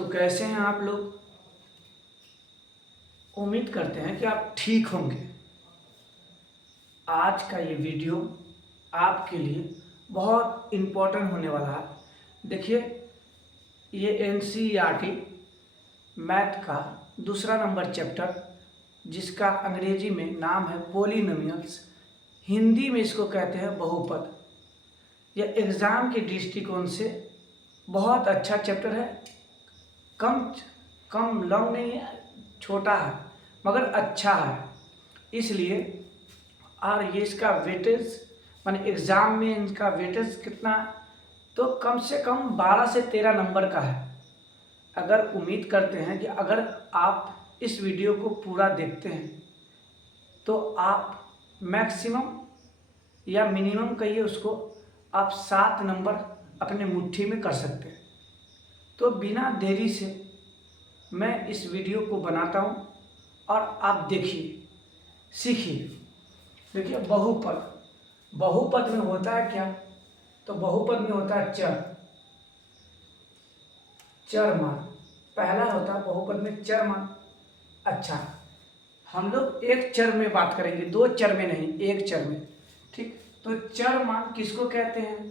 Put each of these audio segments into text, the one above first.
तो कैसे हैं आप लोग। उम्मीद करते हैं कि आप ठीक होंगे। आज का ये वीडियो आपके लिए बहुत इम्पोर्टेंट होने वाला है। देखिए, ये एनसीईआरटी मैथ का दूसरा नंबर चैप्टर, जिसका अंग्रेजी में नाम है पॉलिनोमियल्स, हिंदी में इसको कहते हैं बहुपद। यह एग्ज़ाम के दृष्टिकोण से बहुत अच्छा चैप्टर है। कम कम लॉन्ग नहीं है, छोटा है मगर अच्छा है। इसलिए और ये इसका वेटेज माने एग्ज़ाम में इनका वेटेज कितना, तो कम से कम 12 से 13 नंबर का है। अगर उम्मीद करते हैं कि अगर आप इस वीडियो को पूरा देखते हैं तो आप मैक्सिमम या मिनिमम कहिए उसको, आप 7 नंबर अपने मुट्ठी में कर सकते हैं। तो बिना देरी से मैं इस वीडियो को बनाता हूँ और आप देखिए, सीखिए। देखिए, बहुपद में होता है क्या, तो बहुपद में होता है चर मान। पहला होता है बहुपद में चर मान। अच्छा, हम लोग एक चर में बात करेंगे, दो चर में नहीं, एक चर में। ठीक, तो चर मान किसको कहते हैं?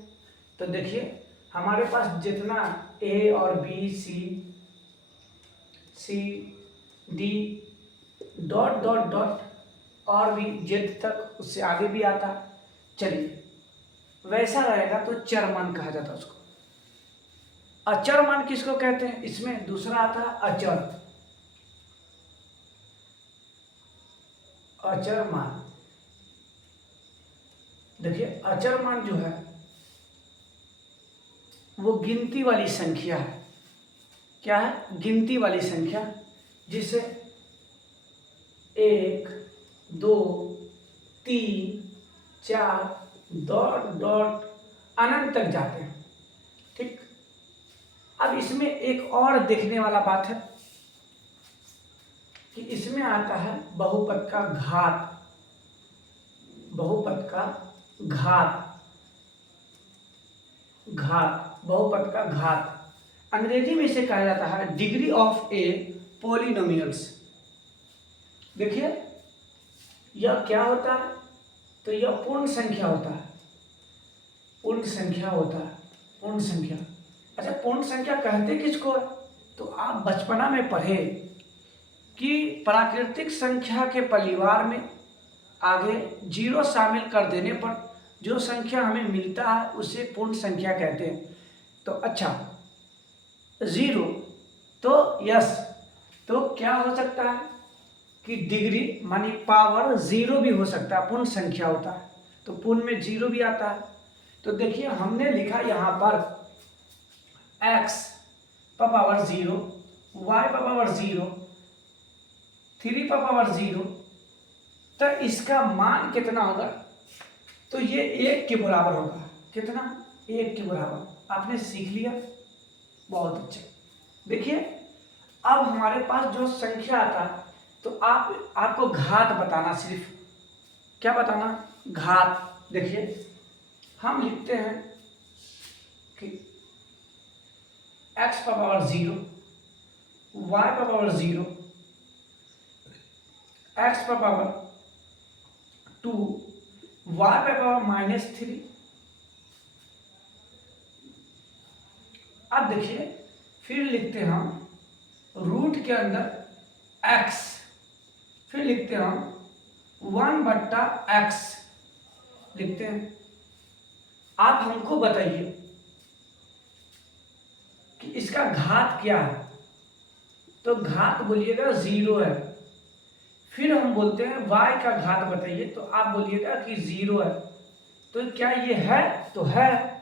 तो देखिए, हमारे पास जितना ए और B C D dot dot dot और भी जेड तक, उससे आगे भी आता, चलिए वैसा रहेगा तो चर मान कहा जाता है उसको। अचर मान किसको कहते हैं? इसमें दूसरा आता है अचर मान। देखिए, अचर मान जो है वो गिनती वाली संख्या है। क्या है? गिनती वाली संख्या, जिसे 1 2 3 4 डॉट डॉट अनंत तक जाते हैं। ठीक, अब इसमें एक और देखने वाला बात है कि इसमें आता है बहुपद का घात। बहुपद का घात, बहुपद का घात अंग्रेजी में इसे कहा जाता है डिग्री ऑफ ए पॉलिनोमियल्स। देखिए, यह क्या होता है? तो यह पूर्ण संख्या होता है। पूर्ण संख्या होता है, पूर्ण संख्या। अच्छा, पूर्ण संख्या कहते किसको है? तो आप बचपना में पढ़े कि प्राकृतिक संख्या के परिवार में आगे जीरो शामिल कर देने पर जो संख्या हमें मिलता है उसे पूर्ण संख्या कहते हैं। तो अच्छा, जीरो तो यस, तो क्या हो सकता है कि डिग्री मानी पावर जीरो भी हो सकता है, पूर्ण संख्या होता है तो पूर्ण में जीरो भी आता है। तो देखिए, हमने लिखा यहाँ पर x पर पावर 0, y पर पावर 0, 3 पर पावर 0, तो इसका मान कितना होगा? तो ये 1 के बराबर होगा। कितना? 1 के बराबर। आपने सीख लिया, बहुत अच्छा। देखिए, अब हमारे पास जो संख्या आता है तो आपको घात बताना, सिर्फ क्या बताना? घात। देखिए, हम लिखते हैं कि x पर पावर 0, y पर पावर 0, x पर पावर 2, y पर पावर -3। अब देखिए, फिर लिखते हैं हम रूट के अंदर x, फिर लिखते हैं हम 1/x लिखते हैं। आप हमको बताइए कि इसका घात क्या है? तो घात बोलिएगा 0 है। फिर हम बोलते हैं y का घात बताइए, तो आप बोलिएगा कि 0 है। तो क्या ये है? तो है।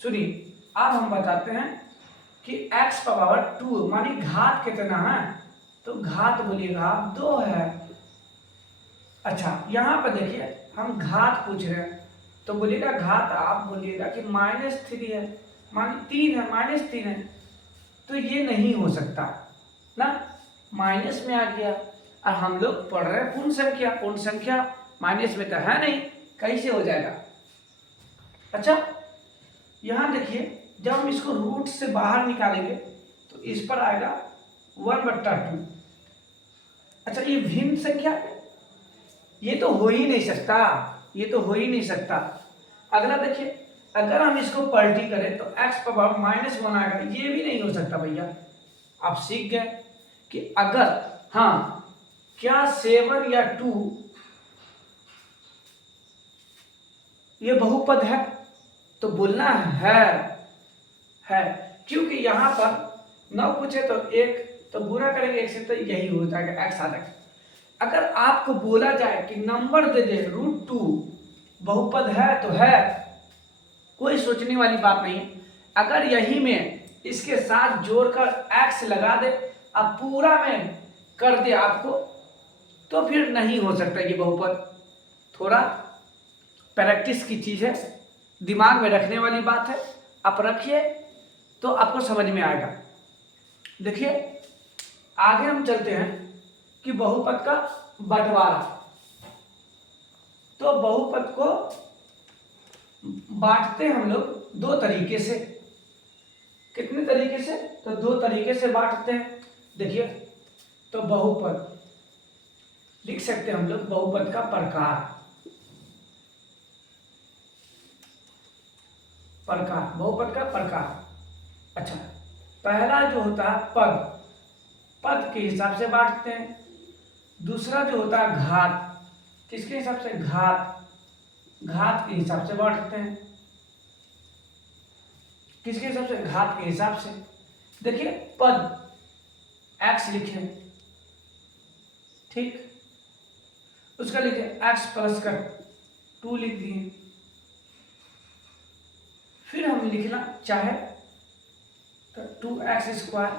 सुनिए, अब हम बताते हैं कि x पर पावर 2 मानी घात कितना है? तो घात बोलिएगा आप 2 है। अच्छा, यहाँ पर देखिए, हम घात पूछ रहे हैं तो बोलिएगा घात, आप बोलिएगा कि -3 है, मानी 3 है, -3 है। तो ये नहीं हो सकता ना, माइनस में आ गया। और हम लोग पढ़ रहे हैं पूर्ण संख्या, पूर्ण संख्या माइनस में तो है नहीं, कैसे हो जाएगा? अच्छा, यहाँ देखिए, जब हम इसको रूट से बाहर निकालेंगे तो इस पर आएगा 1/2। अच्छा, ये भिन्न संख्या है, ये तो हो ही नहीं सकता, ये तो हो ही नहीं सकता। अगला देखिए, अगर हम इसको पलटी करें तो x पावर -1 आएगा, ये भी नहीं हो सकता भैया। आप सीख गए कि अगर हाँ क्या 7 या 2 ये बहुपद है, तो बोलना है, क्योंकि यहां पर 9 पूछे तो 1, तो गुणा करेंगे 1 से तो यही हो जाएगा x आ। अगर आपको बोला जाए कि नंबर दे दे √2 बहुपद है तो है, कोई सोचने वाली बात नहीं है। अगर यही में इसके साथ जोड़कर x लगा दे, अब पूरा में कर दे आपको, तो फिर नहीं हो सकता ये बहुपद। थोड़ा प्रैक्टिस की चीज है, दिमाग में रखने वाली बात है, आप रखिए तो आपको समझ में आएगा। देखिए आगे हम चलते हैं कि बहुपद का बंटवारा। तो बहुपद को बांटते हम लोग 2 तरीके से। कितने तरीके से? तो 2 तरीके से बांटते हैं। देखिए, तो बहुपद लिख सकते हैं हम लोग बहुपद का प्रकार, बहुपद का प्रकार। अच्छा, पहला जो होता है पद के हिसाब से बांटते हैं। दूसरा जो होता है घात, किसके हिसाब से? घात के हिसाब से बांटते हैं। किसके हिसाब से? घात के हिसाब से। देखिए, पद x लिखे, ठीक, उसका लिखे x प्लस का 2 लिख दिए। फिर हम लिखना चाहे तो 2x²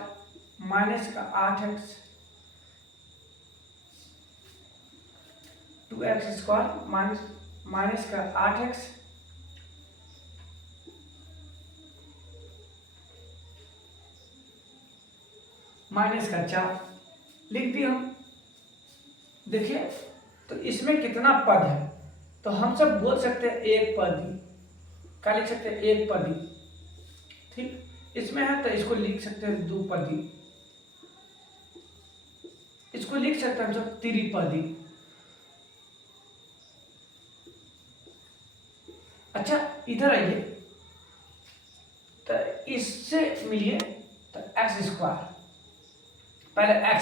माइनस का 8x, 2x² माइनस का 8x माइनस का 4 लिख दिया हम। देखिए, तो इसमें कितना पद है? तो हम सब बोल सकते हैं एक पद ही। क्या लिख सकते हैं? एक पद ही, ठीक। इसमें है तो इसको लिख सकते हैं 2 पद ही, इसको लिख सकते हैं हम सब त्रिपदी। अच्छा, इधर आइए, तो इससे मिलिए तो x², पहले x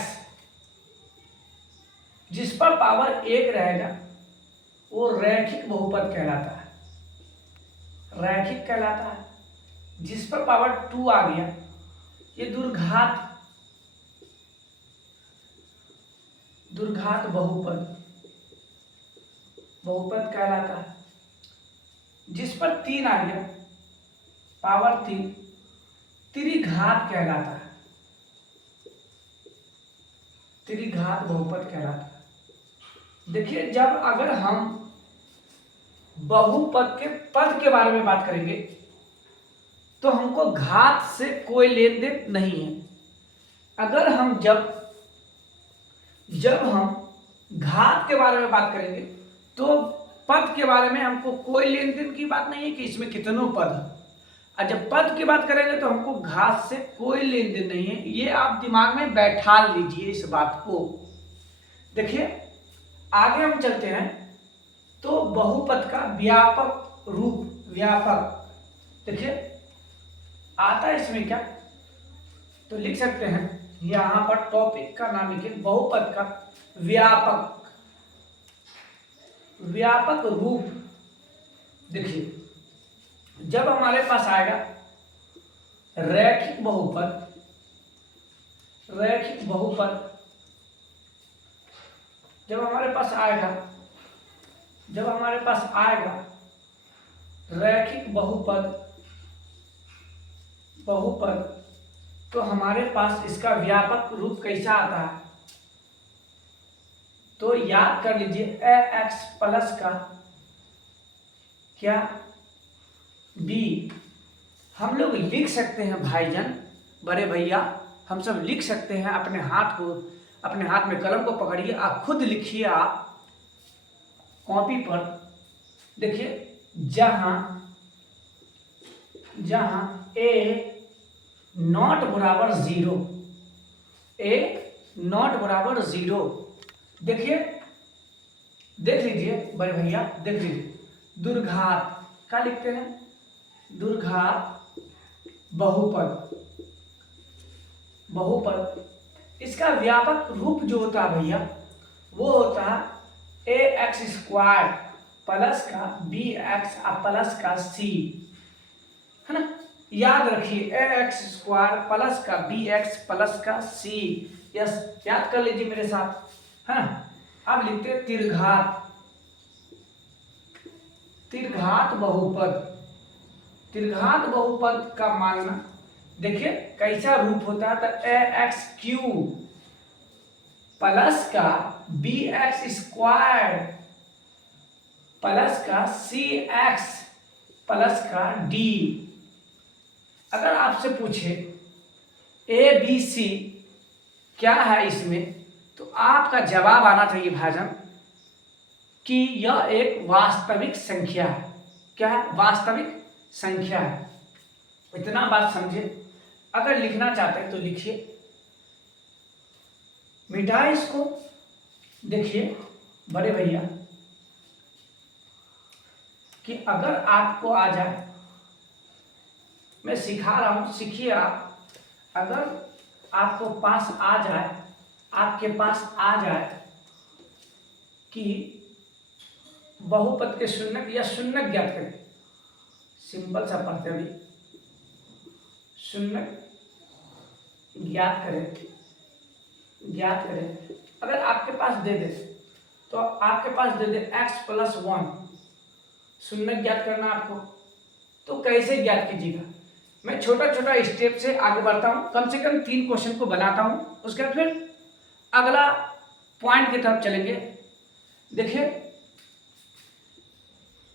जिस पर पावर 1 रहेगा वो रैखिक बहुपद कहलाता है, रैखिक कहलाता है। जिस पर पावर 2 आ गया ये दुर्घात बहुपद कहलाता है। जिस पर 3 आ गया पावर 3 त्रिघात कहलाता है, त्रिघात बहुपद कहलाता है। देखिए, जब अगर हम बहुपद के पद के बारे में बात करेंगे तो हमको घात से कोई लेन देन नहीं है। अगर हम जब हम घात के बारे में बात करेंगे तो पद के बारे में हमको कोई लेन देन की बात नहीं है कि इसमें कितनों पद है। और जब पद की बात करेंगे तो हमको घात से कोई लेन देन नहीं है। ये आप दिमाग में बैठा लीजिए इस बात को। देखिए, आगे हम चलते हैं तो बहुपद का व्यापक रूप, देखिए आता है इसमें क्या, तो लिख सकते हैं यहां पर टॉपिक का नाम लिखिए बहुपद का व्यापक रूप। देखिए, जब हमारे पास आएगा रैखिक बहुपद, जब हमारे पास आएगा रैखिक बहुपद तो हमारे पास इसका व्यापक रूप कैसा आता है? तो याद कर लीजिए ax प्लस का क्या b। हम लोग लिख सकते हैं भाईजान, बड़े भैया, हम सब लिख सकते हैं। अपने हाथ में कलम को पकड़िए, आप खुद लिखिए, आप कॉपी पर। देखिए, जहां a नॉट बराबर जीरो, ए नॉट बराबर जीरो। देखिए, देख लीजिए बड़े भैया, देख लीजिए, दुर्घात क्या लिखते हैं, दुर्घात बहुपद, बहुपद। इसका व्यापक रूप जो होता है भैया वो होता है ए एक्स स्क्वायर प्लस का बी एक्स प्लस का सी, है ना। याद रखिए, ए एक्स स्क्वायर प्लस का बी एक्स प्लस का सी, यस, याद कर लीजिए मेरे साथ, है ना। अब लिखते हैं तिर्घात, तिर्घात बहुपद। तिर्घात बहुपद का मानना देखिए कैसा रूप होता है, तो ए एक्स क्यूब प्लस का बी एक्स स्क्वायर प्लस का सी एक्स प्लस का डी। अगर आपसे पूछे ए बी सी क्या है इसमें, तो आपका जवाब आना चाहिए भाईजान कि यह एक वास्तविक संख्या है। क्या है? वास्तविक संख्या है। इतना बात समझे। अगर लिखना चाहते हैं तो लिखिए, मिटाए इसको। देखिए बड़े भैया कि अगर आपको आ जाए, मैं सिखा रहा हूं, सीखिए आप। अगर आपको पास आ जाए, आपके पास आ जाए कि बहुपद के शून्यक या शून्यक ज्ञात करें, सिंपल सा पढ़ते अभी, शून्यक ज्ञात करें, ज्ञात करें। अगर आपके पास दे दे, तो आपके पास दे दे x प्लस 1, शून्यक ज्ञात करना आपको, तो कैसे ज्ञात कीजिएगा। मैं छोटा छोटा स्टेप से आगे बढ़ता हूं, कम से कम 3 क्वेश्चन को बनाता हूं, उसके बाद फिर अगला पॉइंट की तरफ चलेंगे। देखिए,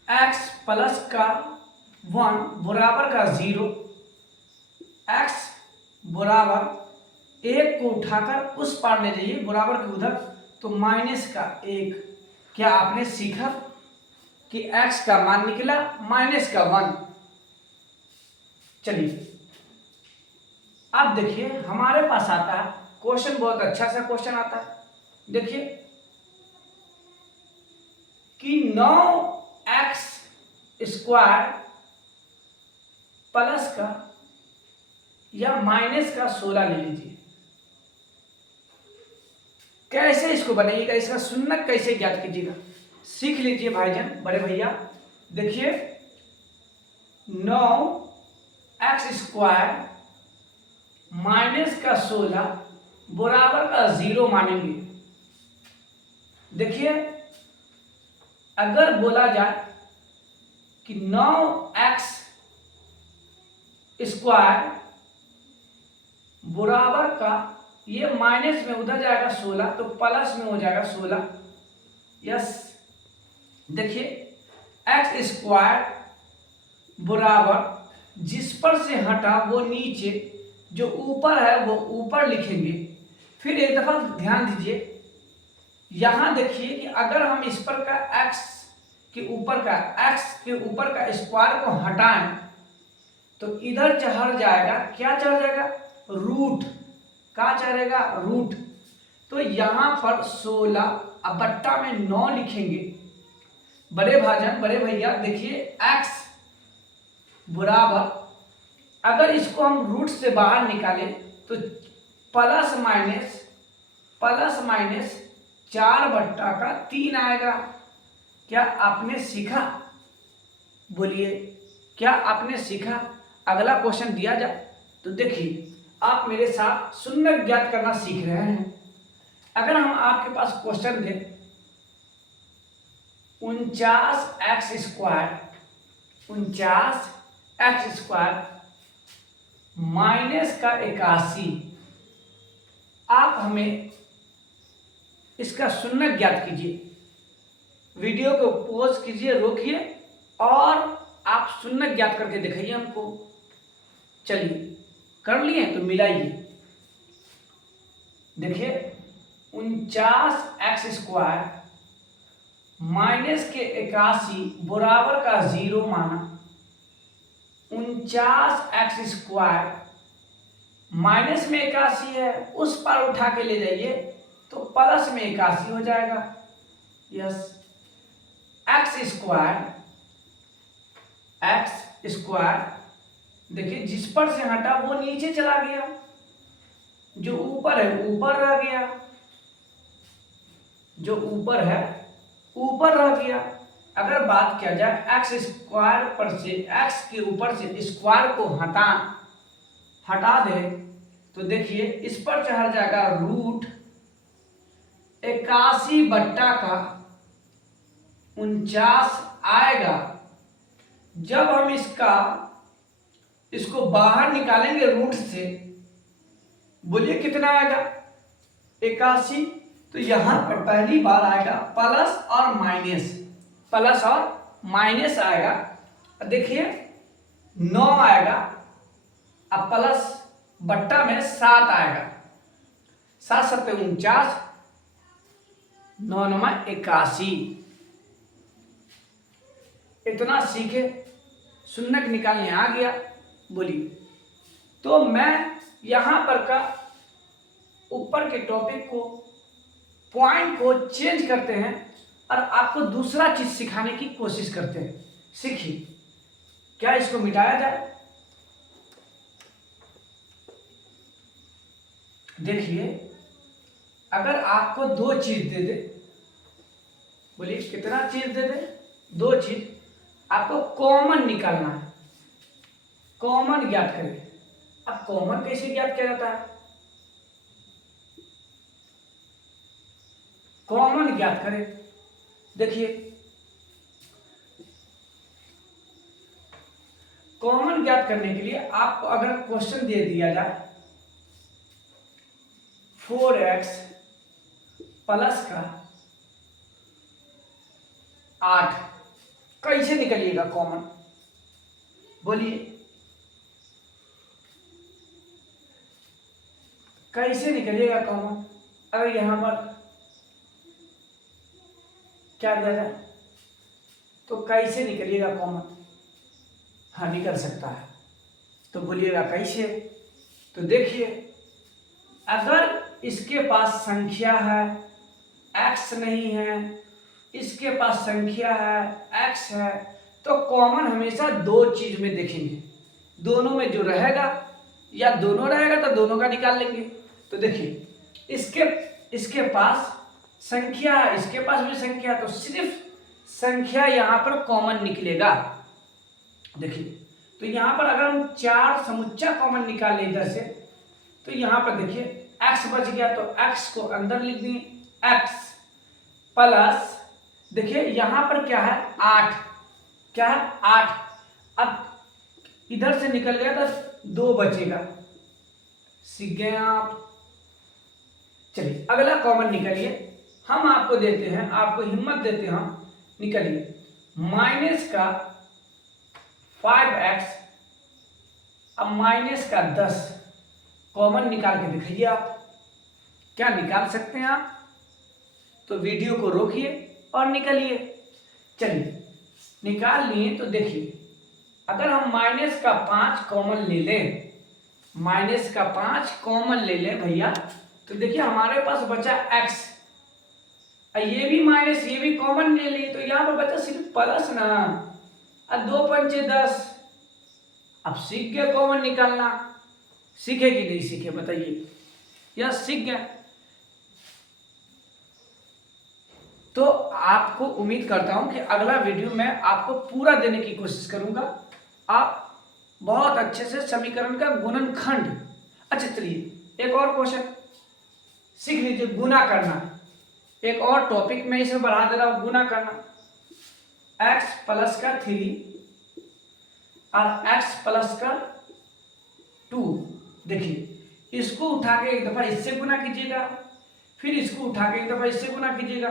x प्लस का 1 बराबर का 0, x बराबर 1 को उठाकर उस पार ले जाइए, बराबर के उधर, तो माइनस का 1। क्या आपने सीखा कि x का मान निकला माइनस का 1। चलिए अब देखिए हमारे पास आता है क्वेश्चन, बहुत अच्छा सा क्वेश्चन आता है। देखिए कि 9x स्क्वायर प्लस का या माइनस का 16 ले लीजिए। कैसे इसको बनाइएगा, इसका शून्यक कैसे ज्ञात कीजिएगा, सीख लीजिए भाईजान, बड़े भैया। देखिए 9x स्क्वायर माइनस का 16 बराबर का 0 मानेंगे। देखिए अगर बोला जाए कि 9x स्क्वायर बराबर का, ये माइनस में उधर जाएगा 16, तो प्लस में हो जाएगा 16, यस। देखिए एक्स स्क्वायर बराबर जिस पर से हटा वो नीचे, जो ऊपर है वो ऊपर लिखेंगे। फिर एक दफा ध्यान दीजिए, यहां देखिए कि अगर हम इस पर का x के ऊपर का स्क्वायर को हटाएं तो इधर चढ़ जाएगा, क्या चढ़ जाएगा, रूट। क्या चढ़ेगा, रूट। तो यहां पर 16 अब बट्टा में 9 लिखेंगे। बड़े भाजन, बड़े भैया देखिए x बराबर, अगर इसको हम रूट से बाहर निकालें तो प्लस माइनस 4/3 आएगा। क्या आपने सीखा, बोलिए क्या आपने सीखा। अगला क्वेश्चन दिया जाए तो देखिए आप मेरे साथ शून्यक ज्ञात करना सीख रहे हैं। अगर हम आपके पास क्वेश्चन दें 49x स्क्वायर माइनस का 81, आप हमें इसका शून्यक ज्ञात कीजिए। वीडियो को पॉज कीजिए, रोकिए और आप शून्यक ज्ञात करके दिखाइए हमको। चलिए कर लिए तो मिलाइए। देखिए 49x स्क्वायर माइनस के 81 बराबर का 0 माना, 49x स्क्वायर माइनस में 81 है, उस पर उठा के ले जाइए तो प्लस में 81 हो जाएगा। यस, एक्स स्क्वायर देखिए जिस पर से हटा वो नीचे चला गया, जो ऊपर है ऊपर रह गया, जो ऊपर है ऊपर रह गया। अगर बात किया जाए एक्स स्क्वायर पर से, एक्स के ऊपर से स्क्वायर को हटा दे तो देखिए इस पर चढ़ जाएगा रूट 81/49 आएगा। जब हम इसको बाहर निकालेंगे रूट से, बोलिए कितना आएगा 81। तो यहां पर पहली बार आएगा प्लस और माइनस आएगा। देखिए 9 आएगा, अब प्लस बट्टा में 7 आएगा, 7 7 49, 9 9 81। इतना सीखे, शून्य निकालने आ गया। बोलिए, तो मैं यहां पर का ऊपर के टॉपिक को, पॉइंट को चेंज करते हैं और आपको दूसरा चीज सिखाने की कोशिश करते हैं। सीखिए, क्या इसको मिटाया जाए? देखिए, अगर आपको 2 चीज दे दे, बोलिए कितना चीज दे दे? 2 चीज, आपको कॉमन निकालना है, कॉमन ज्ञात करें। अब कॉमन कैसे ज्ञात किया जाता है? कॉमन ज्ञात करें। देखिए, कॉमन ज्ञात करने के लिए आपको अगर क्वेश्चन दे दिया जाए 4x प्लस का 8, कैसे निकलिएगा कॉमन? बोलिए, कैसे निकलिएगा कॉमन? अगर यहां पर क्या दिया जाए तो कैसे निकलिएगा कॉमन? हाँ, निकल सकता है, तो बोलिएगा कैसे? तो देखिए, अगर इसके पास संख्या है, x नहीं है, इसके पास संख्या है, x है, तो कॉमन हमेशा 2 चीज में देखेंगे। दोनों में जो रहेगा, या दोनों रहेगा तो दोनों का निकाल लेंगे। तो देखिए, इसके पास संख्या है, इसके पास भी संख्या है, तो सिर्फ संख्या यहां पर कॉमन निकलेगा। देखिए, तो यहां पर अगर हम 4 समुच्चा कॉमन निकाले इधर से, तो यहां पर देखिए x बच गया, तो x को अंदर लिख दिए, x प्लस, देखिए यहां पर क्या है 8, क्या है 8। अब इधर से निकल गया तो 2 बचेगा, सीख गए आप। चलिए अगला कॉमन निकलिए, हम आपको देते हैं, आपको हिम्मत देते हैं हम, निकलिए माइनस का 5x अब माइनस का 10 कॉमन निकाल के दिखाइए। आप क्या निकाल सकते हैं आप? तो वीडियो को रोकिए और निकालिए। चलिए निकाल लिए, तो देखिए अगर हम माइनस का 5 कॉमन ले लें, माइनस का 5 कॉमन ले लें भैया, तो देखिए हमारे पास बचा x, ये भी माइनस, ये भी कॉमन ले लिए, तो यहां पर बचा सिर्फ प्लस ना, और 2 पंचे 10। अब सीख गए कॉमन निकालना? सीखे कि नहीं सीखे बताइए? या सीख गए? तो आपको उम्मीद करता हूं कि अगला वीडियो में आपको पूरा देने की कोशिश करूंगा। आप बहुत अच्छे से समीकरण का गुणनखंड, अच्छा चलिए एक और क्वेश्चन सीख लीजिए, गुना करना। एक और टॉपिक में इसमें बढ़ा दे रहा हूं, गुना करना। x प्लस का 3 और x प्लस का 2, देखिए इसको उठा के एक दफा इससे गुना कीजिएगा, फिर इसको उठा के एक दफा इससे गुना कीजिएगा,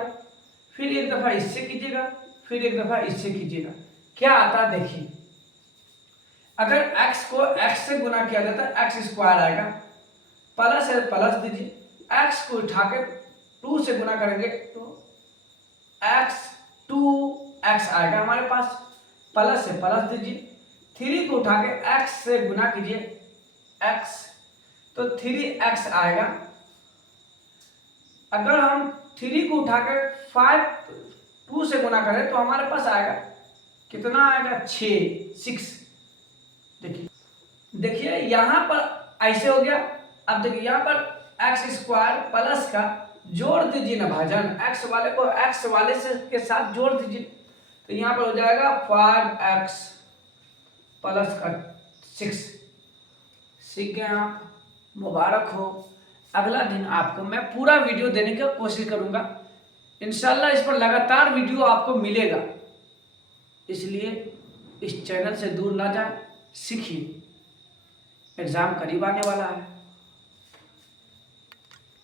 फिर एक दफा इससे कीजिएगा, फिर एक दफा इससे कीजिएगा, क्या आता है देखिए। अगर x को x से गुना किया जाता है x स्क्वायर आएगा, प्लस है प्लस दीजिए, x को उठा के 2 से गुना करेंगे तो x 2x आएगा हमारे पास, प्लस से प्लस दीजिए, 3 को उठा के x से गुना कीजिए x, तो 3x आएगा। अगर हम 3 को उठाकर 2 से गुना करें तो हमारे पास आएगा कितना आएगा 6। देखिए यहाँ पर ऐसे हो गया। अब देखिए यहाँ पर एक्स स्क्वायर प्लस का जोड़ दीजिए ना भाजन, एक्स वाले को एक्स वाले से के साथ जोड़ दीजिए, तो यहाँ पर हो जाएगा 5x प्लस का 6। सीख गए आप, मुबारक हो। अगला दिन आपको मैं पूरा वीडियो देने की कोशिश करूंगा, इंशाल्लाह इस पर लगातार वीडियो आपको मिलेगा, इसलिए इस चैनल से दूर ना जाए, सीखिए। एग्ज़ाम करीब आने वाला है।